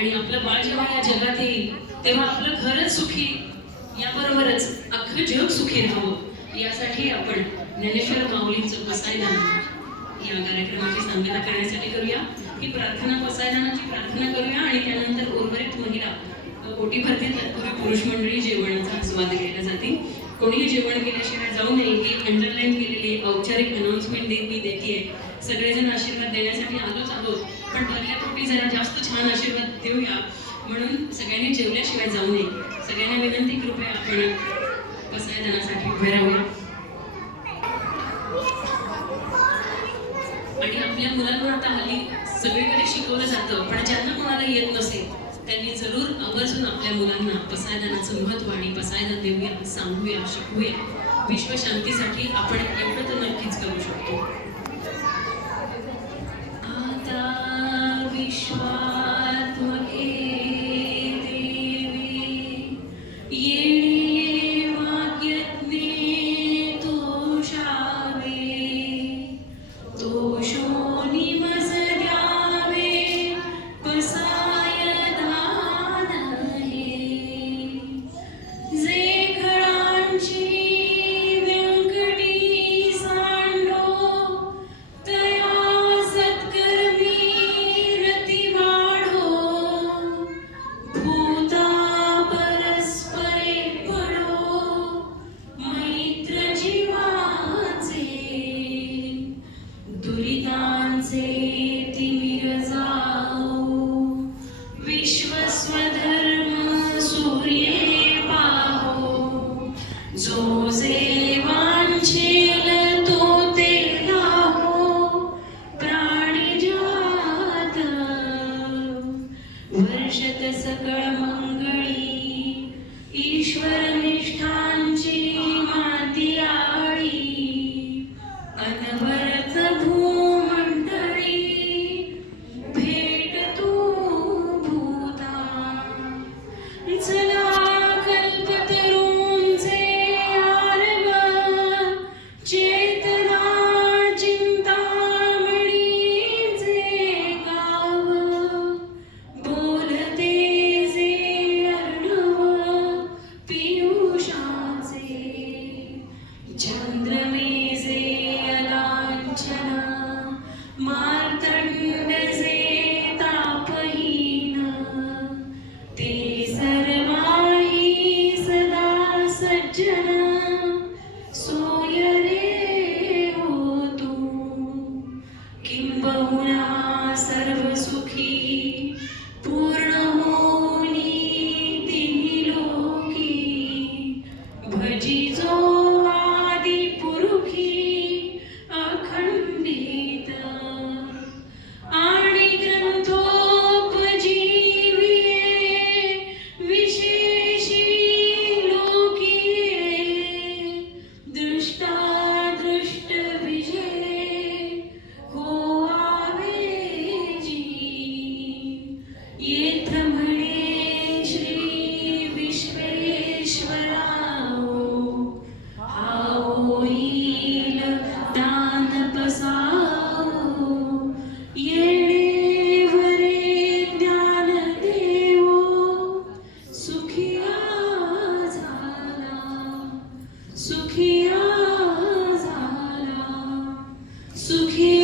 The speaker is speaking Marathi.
आणि आपलं बाळ जेव्हा या जगात येईल तेव्हा आपलं घरच सुखी याबरोबरच अख्खं जग सुखी राहावं यासाठी आपण ज्ञानेश्वर माऊलींचं पसायदान या कार्यक्रमाची सांगता करण्यासाठी करूया. ही प्रार्थना पसायदानाची प्रार्थना करूया आणि त्यानंतर उर्वरित महिला कोटी भरती तत्पूर्वी पुरुष मंडळी जेवणाचा आस्वाद घ्यायला जातील. कोणीही जेवण केल्याशिवाय जाऊ नये ही अंडरलाईन केलेली औपचारिक अनाउन्समेंट देत मी देते सगळेजण आशीर्वाद देण्यासाठी आलोच आहोत. पण भरल्या पोटी जरा जास्त छान आशीर्वाद देऊया. म्हणून सगळ्यांनी जेवल्याशिवाय जाऊ नये. सगळ्यांना विनंती कृपया आपण पसायदानासाठी उभे राहूया. आणि आपल्या मुलांना आता हल्ली सगळीकडे शिकवलं जातं पण ज्यांना कोणाला येत नसेल त्यांनी जरूर आवर्जून आपल्या मुलांना पसायदानाचं महत्त्व आणि पसायदान देऊया सांगूया शिकवूया. विश्वशांतीसाठी आपण I never here.